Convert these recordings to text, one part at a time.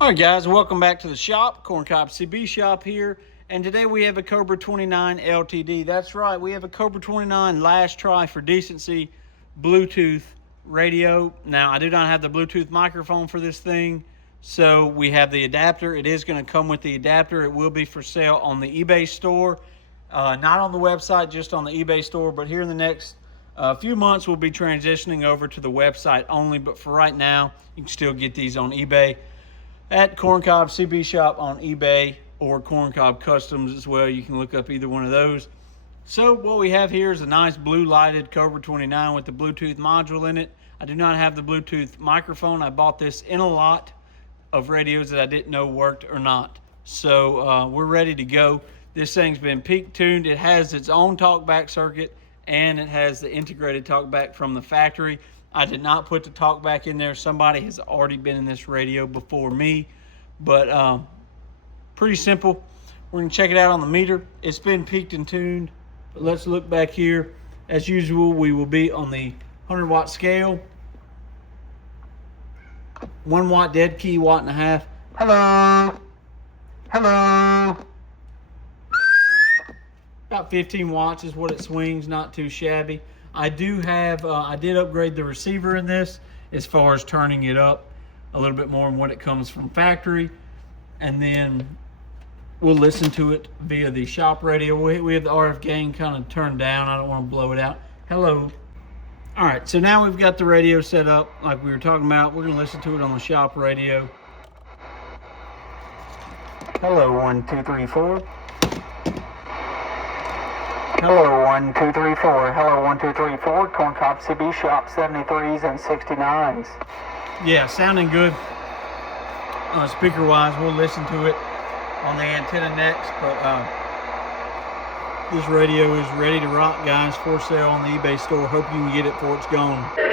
All right, guys, welcome back to the shop, Corncob CB shop here. And today we have a Cobra 29 LTD. That's right, we have a Cobra 29 last try for decency Bluetooth radio. Now, I do not have the Bluetooth microphone for this thing, so we have the adapter. It is going to come with the adapter. It will be for sale on the eBay store. Not on the website, just on the eBay store. But here in the next few months, we'll be transitioning over to the website only. But for right now, you can still get these on eBay at Corncob CB Shop on eBay, or Corncob Customs as well. You can look up either one of those. So what we have here is a nice blue lighted Cobra 29 with the Bluetooth module in it. I do not have the Bluetooth microphone. I bought this in a lot of radios that I didn't know worked or not. So we're ready to go. This thing's been peak tuned. It has its own talkback circuit, and it has the integrated talkback from the factory. I did not put the talkback in there. Somebody has already been in this radio before me, but pretty simple. We're gonna check it out on the meter. It's been peaked and tuned, but let's look back here. As usual, we will be on the 100-watt scale. 1 watt dead key, 1.5 watts. Hello. Hello. About 15 watts is what it swings, not too shabby. I did upgrade the receiver in this as far as turning it up a little bit more than what it comes from factory. And then we'll listen to it via the shop radio. We have the RF gain kind of turned down. I don't want to blow it out. Hello. All right, so now we've got the radio set up like we were talking about. We're going to listen to it on the shop radio. Hello, 1, 2, 3, 4. Hello, 1, 2, 3, 4. Hello, 1, 2, 3, 4. Corncob CB Shop 73s and 69s. Yeah, sounding good. Speaker-wise, we'll listen to it on the antenna next. But this radio is ready to rock, guys. For sale on the eBay store. Hope you can get it before it's gone. 07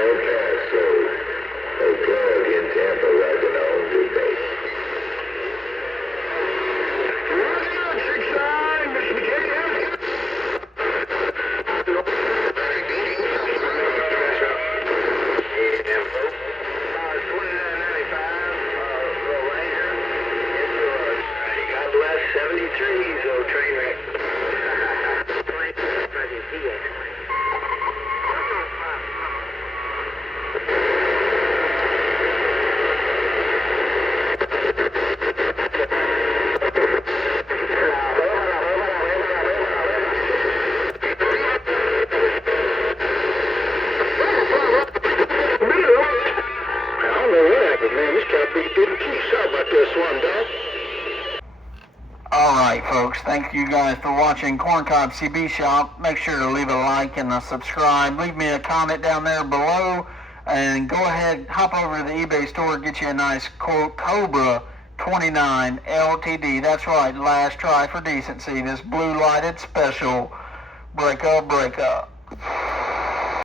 El Paso. A plug in Tampa, rising on good base. Alright folks, thank you guys for watching Corncob CB Shop. Make sure to leave a like and a subscribe. Leave me a comment down there below. And go ahead, hop over to the eBay store, get you a nice Cobra 29 LTD. That's right, last try for decency. This blue lighted special. Break up, break up.